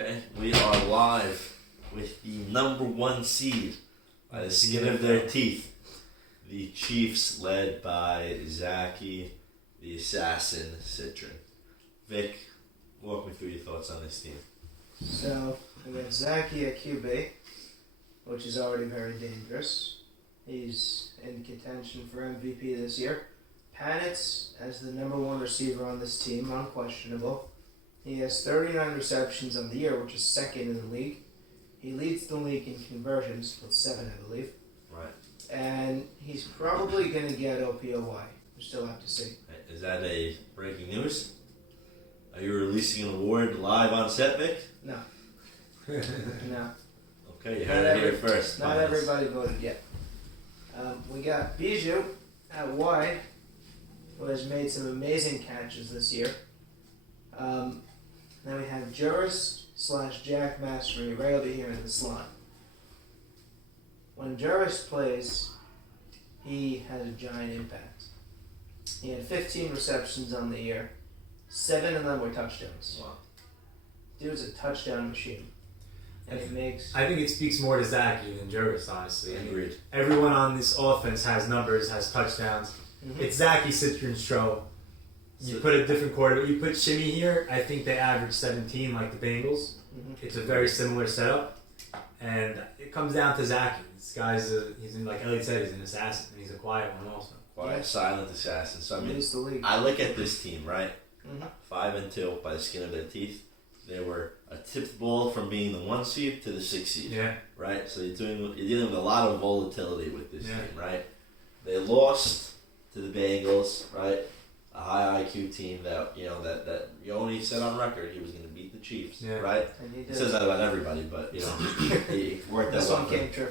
Okay, we are live with the number one seed by the skin of their teeth. The Chiefs, led by Zachy, the assassin, Citron. Vic, walk me through your thoughts on this team. So, we got Zachy at QB, which is already very dangerous. He's in contention for MVP this year. Panitz as the number one receiver on this team, unquestionable. He has 39 receptions on the year, which is second in the league. He leads the league in conversions with 7, I believe. Right. And he's probably going to get OPOY. We still have to see. Is that a breaking news? Are you releasing an award live on set, Vic? No. No. Okay, you heard it here first. Not everybody voted yet. We got Bijou at wide, who has made some amazing catches this year. Then we have Juris / Jack Mastery right over here in the slot. When Juris plays, he has a giant impact. He had 15 receptions on the year. 7 of them were touchdowns. Wow. Dude's a touchdown machine. And it makes... I think it speaks more to Zachy than Juris, honestly. Agreed. Everyone on this offense has numbers, has touchdowns. Mhm. It's Zachy, Citron, Stroh. You put a different quarterback. You put Shimmy here. I think they average 17 like the Bengals. Mhm. It's a very similar setup, and it comes down to Zachy. This guy's like Elliot said, he's an assassin, and he's a quiet one also. Quiet, silent assassin. So I mean, Leads the league. I look at this team, right? Mhm. 5-2 by the skin of their teeth. They were a tipped ball from being the 1 seed to the 6 seed. Yeah. Right? So you're dealing with a lot of volatility with this Yeah. team, right? They lost to the Bengals, right? A high IQ team that Yoni said on record he was going to beat the Chiefs, Yeah. right? And he He did. says that about everybody, but he worked that This well one for him. came true.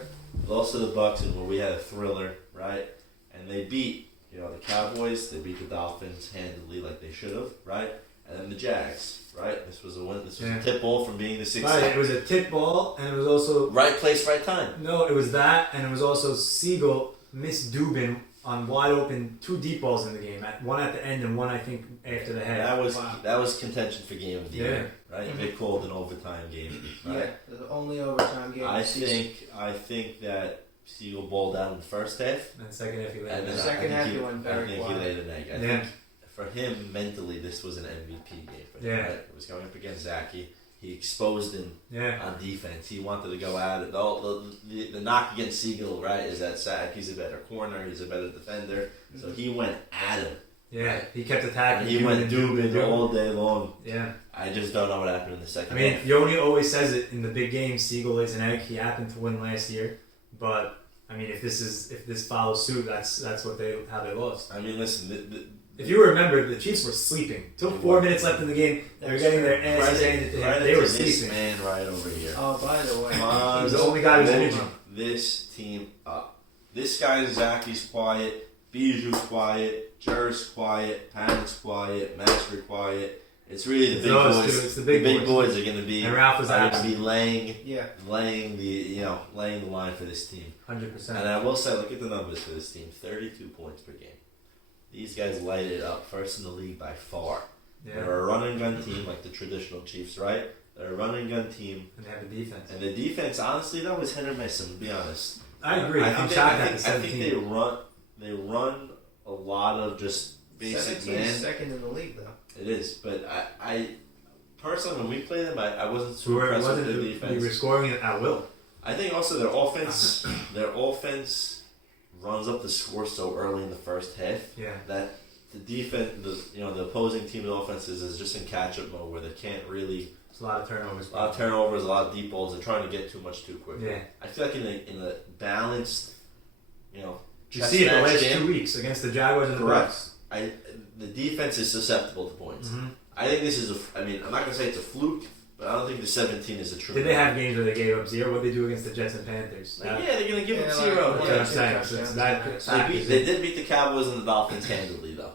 Lost to the Bucks, and where we had a thriller, right? And they beat the Cowboys. They beat the Dolphins handily, like they should have, right? And then the Jags, right? This was a win. This was Yeah. a tip ball from being the 6th Right. seed. It was a tip ball, and it was also Right place, right time. no. It was that, and it was also Siegel missed Dubin on wide open 2 deep balls in the game. One at the end and one I think after the head. That was contention for game of the year, right? Mhm. They called an overtime game, right? Yeah, the only overtime game. I of the season. think that Siegel balled out in the first half, And the second half he let and it then The go. second I half think he went I very think he quiet. laid an egg. I Yeah. think for him mentally, this was an MVP game for him. Yeah. Right? It was going up against Zachy. He exposed him Yeah. on defense. He wanted to go at it. The knock against Siegel, right, is that Zachy's a better corner. He's a better defender. So he went at him. Yeah. He kept attacking. And he went Dubin Dubin. all day long. Yeah. I just don't know what happened in the I second mean, half. Yoni always says it in the big games. Siegel lays an egg. He happened to win last year, but I mean, if this follows suit, that's how they lost. I mean, listen. If you remember, the Chiefs were sleeping. Took 4 minutes left in the game. They were getting their asses handed to him. They were this sleeping. man right over here. Oh, by the way, He was the only guy who was Holding energy. this team up. This guy Zachy's quiet, Bijou's quiet, Juris quiet, Panit's quiet, Master quiet. It's really the big those boys. two. It's the big boys are going to be And Ralph was going to absent. be laying yeah, the line for this team. 100%. And I will say, look at the numbers for this team: 32 points per game. These guys light it up, first in the league by far. Yeah. They're a run and gun team like the traditional Chiefs, right? They're a run and gun team, And they have the defense. and the defense, honestly, that was hit or miss. I'm gonna be honest. I agree. I'm shocked at the 17. I think they run a lot of just basic 17 is man. second in the league though. It is, but I personally, when we played them, I wasn't We too were, impressed with their we defense. were scoring it at will. I think also their offense runs up the score so early in the first half Yeah. that the defense, the opposing team's offenses is just in catch-up mode where they can't really. It's a lot of turnovers. A lot of turnovers, a lot of deep balls. They're trying to get too much too quick. Yeah. I feel like in a balanced, You chess see it the match last game, 2 weeks against the Jaguars and the Correct. Bucks. the defense is susceptible to points. Mm-hmm. I think this is I'm not going to say it's a fluke, but I don't think the 17 is a true. Did they have games where they gave up 0? What did they do against the Jets and Panthers? Yeah, they're going to give Yeah, them like, 0. That's Yeah. what I'm saying. So it's that They did beat the Cowboys and the Dolphins handily, though.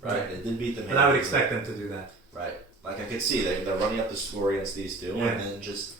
Right? Right. They did beat them. But I would handily. expect them to do that. Right. Like I could see they're running up the score against these two, Yeah. and then just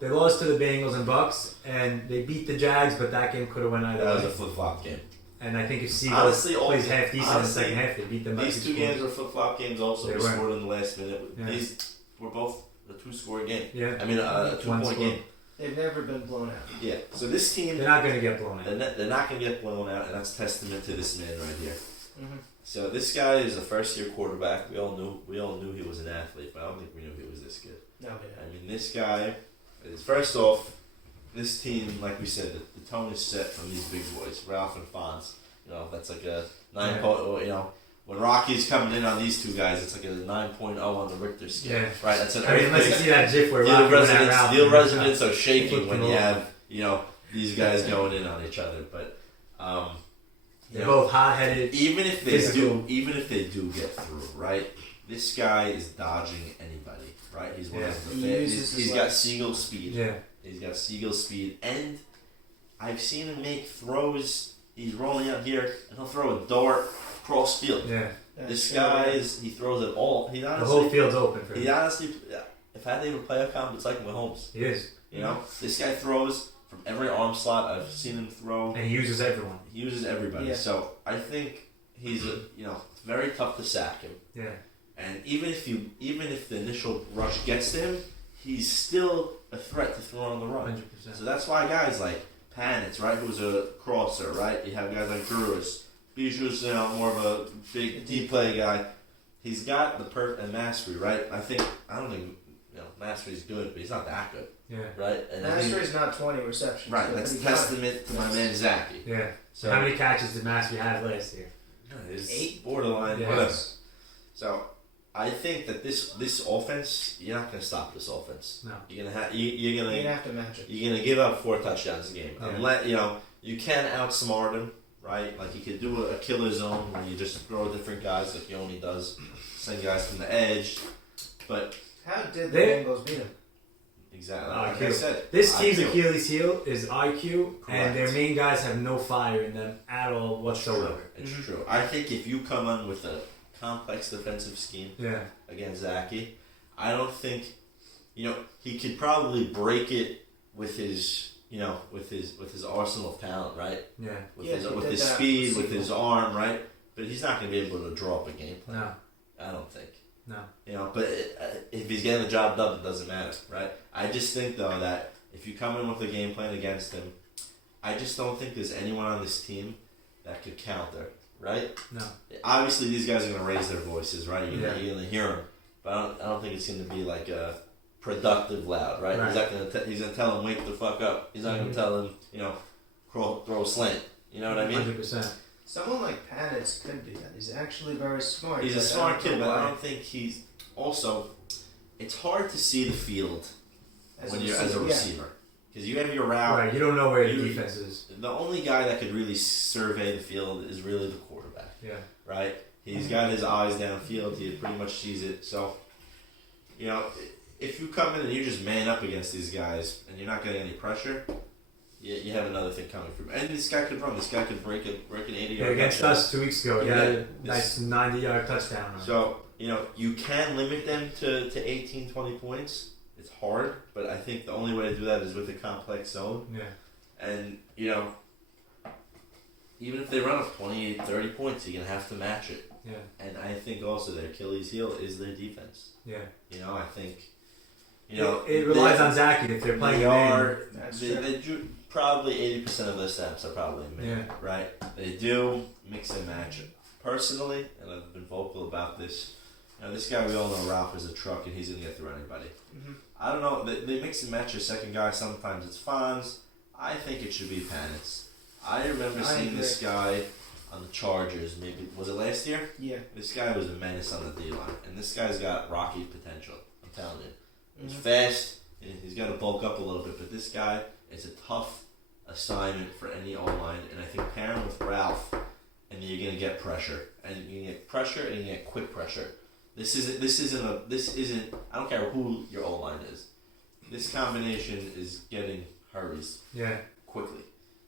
They lost to the Bengals and Bucks, and they beat the Jags, but that game could have went either that was way. a flip-flop game. And I think if Siegel Honestly, plays half decent in the honestly, second half, they beat them by These 6 two points. games were flip-flop games. Also, They we were. scored in the last minute. Yeah. These were both two-score game. Yeah. I mean, a 2-point score. game. They've never been blown out. Yeah. So this team, They're not going to get blown out. they're not going to get blown out, and that's testament to this man right here. Mm-hmm. So this guy is a first-year quarterback. We all knew he was an athlete, but I don't think we knew he was this good. No, I mean, this guy is, first off, this team, like we said, the tone is set from these big boys, Ralph and Fonz. You know, that's like a 9 point. You know, when Rocky's coming in on these two guys, it's like a 9.0 on the Richter scale. Yeah. Right. That's an I mean, unless you see that GIF where the Rocky went at Ralph and residents are shaking when you Football. have these guys going in on each other. But you They're know, both hot-headed. even if they physical. do get through, right? This guy is dodging anybody, right? He's one of the He uses his he's got legs. Seagull speed. Yeah. He's got Seagull speed, and I've seen him make throws. He's rolling out here, and he'll throw a dart cross field. Yeah. This guy he throws it all. He The honestly, whole field's open for he him. honestly, if I had to even play a comp, it's like Mahomes. He is. You know, this guy throws from every arm slot. I've seen him throw. And he uses everyone. He uses everybody. Yeah. So I think he's it's very tough to sack him. Yeah. And even if the initial rush gets to him, he's still a threat to throw on the run. 100%. So that's why guys like Panitz, right, who's a crosser, right? You have guys like Brewers. Bijou's more of a big deep play guy. He's got the and Mastery, right? I don't think Mastery's good, but he's not that good, Yeah. right? And I think- Mastery's not 20 receptions. right. but That's a he's got it. testament to my man Zachy. Yeah. So How many catches did Mastery have last year? it's 8? borderline, Yeah. whatever. So I think that this offense, you're not gonna stop this offense. No. You're gonna You're going to have to match it. You're gonna give up 4 touchdowns a game. Yeah. Unless you can outsmart him, right? Like you could do a killer zone where you just throw different guys like Yoni does, send guys from the edge. But How did the They- Bengals beat him? exactly, like I IQ. said, This team's IQ. Achilles heel is IQ, Correct. and their main guys have no fire in them at all whatsoever. It's Mhm. true. I think if you come on with a complex defensive scheme Yeah. against Zachy, I don't think he could probably break it with his with his arsenal of talent, right? Yeah. With Yeah, his he with did his that speed, with with his arm, right? But he's not going to be able to draw up a game plan. No. I don't think. No. But if he's getting the job done, it doesn't matter, right? I just think though that if you come in with a game plan against him, I just don't think there's anyone on this team that could counter, right? No. Obviously, these guys are going to raise their voices, right? You're Yeah. going to hear them, but I don't think it's going to be like a productive loud, right? Right. He's not going to. He's going to tell him wake the fuck up. He's not going Mhm. to tell him, throw a slant. You know what I mean? 100%. Someone like Panitz could do that. He's actually very smart. He's a but I smart don't kid, know but I why. don't think he's also. It's hard to see the field when you're as a yeah. receiver because you have your route. Right. You don't know where the You- defense is. The only guy that could really survey the field is really the quarterback, Yeah. right? He's got his eyes downfield. He pretty much sees it. So, if you come in and you just man up against these guys and you're not getting any pressure, you have another thing coming from. And this guy could run. This guy could break an 80-yard Yeah, against touchdown. us 2 weeks ago, he Yeah. had a nice 90-yard touchdown run. So, you can limit them to 18, 20 points. It's hard, but I think the only way to do that is with a complex zone. Yeah. And, even if they run up 28, 30 points, you're going to have to match it. Yeah. And I think also their Achilles heel is their defense. Yeah. I think, it relies on Zachy if they're playing they him in. are, That's they, true. they do, probably 80% of their snaps are probably in man, Yeah. right? They do mix and match it. Personally, and I've been vocal about this, this guy we all know, Ralph, is a truck and he's going to get through anybody. Mhm. I don't know, they mix and match your second guy. Sometimes it's Fonz. I think it should be Panitz. I remember I seeing agree. this guy on the Chargers, maybe, was it last year? Yeah. This guy was a menace on the D-line, and this guy's got Rocky potential, I'm telling you. He's Mhm. fast, and he's got to bulk up a little bit, but this guy is a tough assignment for any O-line, and I think pairing with Ralph, and you're going to get pressure. And you can get pressure, and you can get quick pressure. This isn't, I don't care who your O-line is. This combination is getting hurries Yeah. quickly.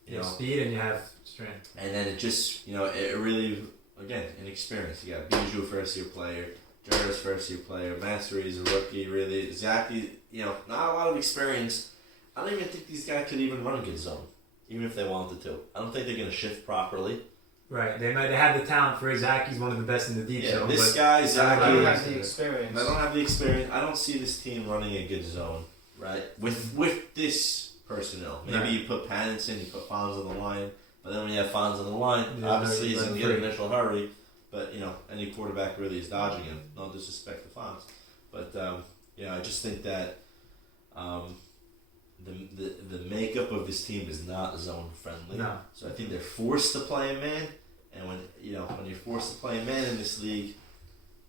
You have speed and you have strength. And then it just, it really, again, inexperience. You got Bijou, first-year player. Jarvis, first-year player. Mastery is a rookie, really. Zachy, not a lot of experience. I don't even think these guys could even run a good zone, even if they wanted to. I don't think they're going to shift properly. Right. They have the talent for it. Zaki's one of the best in the deep Yeah, zone. this but guy, I Zaki, don't Yeah. have the experience. I don't have the experience. I don't see this team running a good zone, right? With this personnel. Maybe Right. you put Panitz in, you put Fonz on the line, but then when you have Fonz on the line, Yeah, obviously he's let in him the free. initial hurry, but any quarterback really is dodging him. No disrespect to Fonz. But I just think that the makeup of this team is not zone friendly. No. So I think they're forced to play a man, and when you're forced to play a man in this league,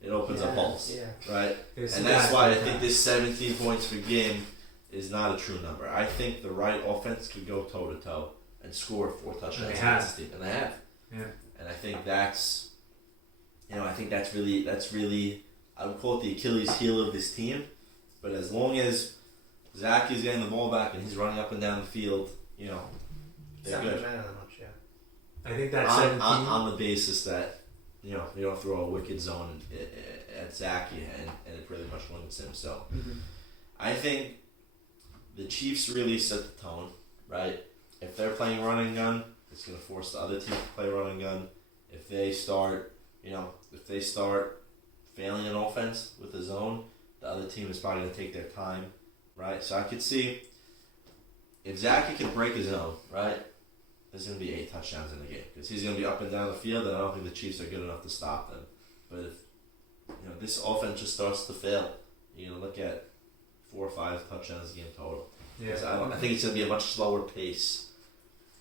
it opens up holes, Yeah. right? There's And some that's guys why I like think that. this 17 points per game is not a true number. I think the right offense could go toe to toe and score 4 touchdowns And they against have. this team, and they have. Yeah. And I think that's really I would call it the Achilles heel of this team. But as long as Zach is getting the ball back and he's running up and down the field, they're It's not good. gonna matter that much, yeah. I think that on, 17. on the basis that you don't throw a wicked zone at Zach and it pretty much limits him. So I think the Chiefs really set the tone, right? If they're playing run and gun, it's going to force the other team to play run and gun. If they start failing an offense with the zone, the other team is probably going to take their time, right? So I could see if Zach can break his zone, right? There's going to be 8 touchdowns in the game because he's going to be up and down the field, and I don't think the Chiefs are good enough to stop them. But if this offense just starts to fail, you're going to look at 4 or 5 touchdowns a game total. Yeah. 'Cause I think it's going to be a much slower pace,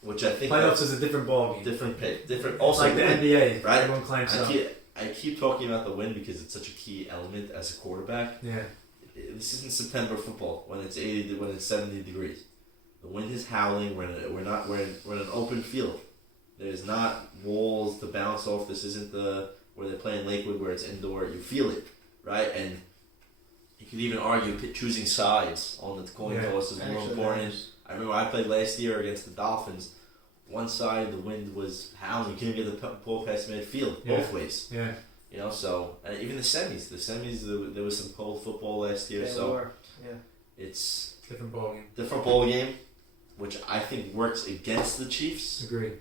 which I think Playoffs is a different ballgame. different pace, different. It's Also, like the win, NBA. right? Everyone climbs up. I keep talking about the win because it's such a key element as a quarterback. Yeah. This isn't September football when it's 70 degrees. The wind is howling. We're in an open field. There's not walls to bounce off. This isn't where they're playing Lakewood where it's indoor. You feel it, right? And you could even argue choosing sides on the coin Yeah. toss is more Actually, important. matters. I remember I played last year against the Dolphins. One side the wind was howling. You couldn't get the ball past midfield both ways. Yeah. So even the semis. There was some cold football last year. They So were, yeah. it's Different ballgame. different ball game, which I think works against the Chiefs. Agree.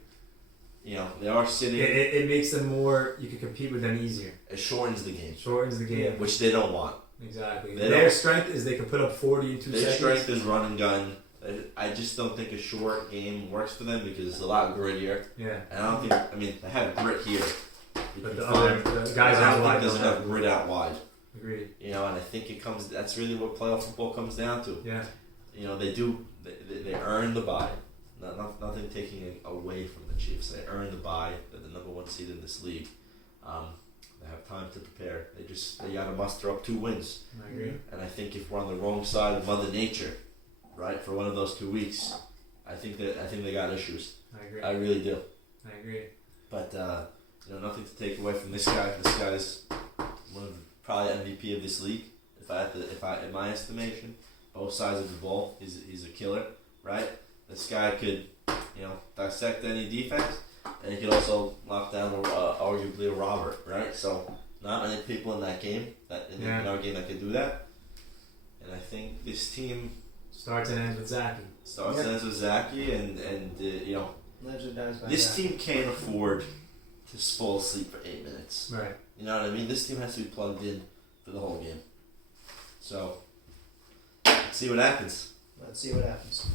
They are sitting. It makes them more. You can compete with them easier. It shortens the game, Shortens the game. which they don't want. Exactly. They Their don't- strength is they can put up 40 in 2 Their seconds. strength is run and gun. I just don't think a short game works for them because it's a lot grittier. Yeah. And I don't think. I mean, they have grit here. You But can the find- guys I out don't wide think there's don't enough have. grit out wide. Agreed. And I think it comes. That's really what playoff football comes down to. Yeah. They do. They earn the bye. Nothing taking it away from the Chiefs. They earn the bye. They're the number 1 seed in this league. They have time to prepare. They got to muster up 2 wins. I agree. And I think if we're on the wrong side of Mother Nature, right, for one of those 2 weeks, I think they got issues. I agree. I really do. I agree. But nothing to take away from this guy. This guy's one of probably MVP of this league. In my estimation, both sides of the ball, he's a killer, right? This guy could, dissect any defense, and he could also lock down arguably a robber, right? So not many people in that game in our game that could do that. And I think this team Starts and ends with Zaki. starts and ends with Zaki, and Legend dies by this that. team can't afford to fall asleep for 8 minutes. Right. You know what I mean? This team has to be plugged in for the whole game. So, let's see what happens. Let's see what happens.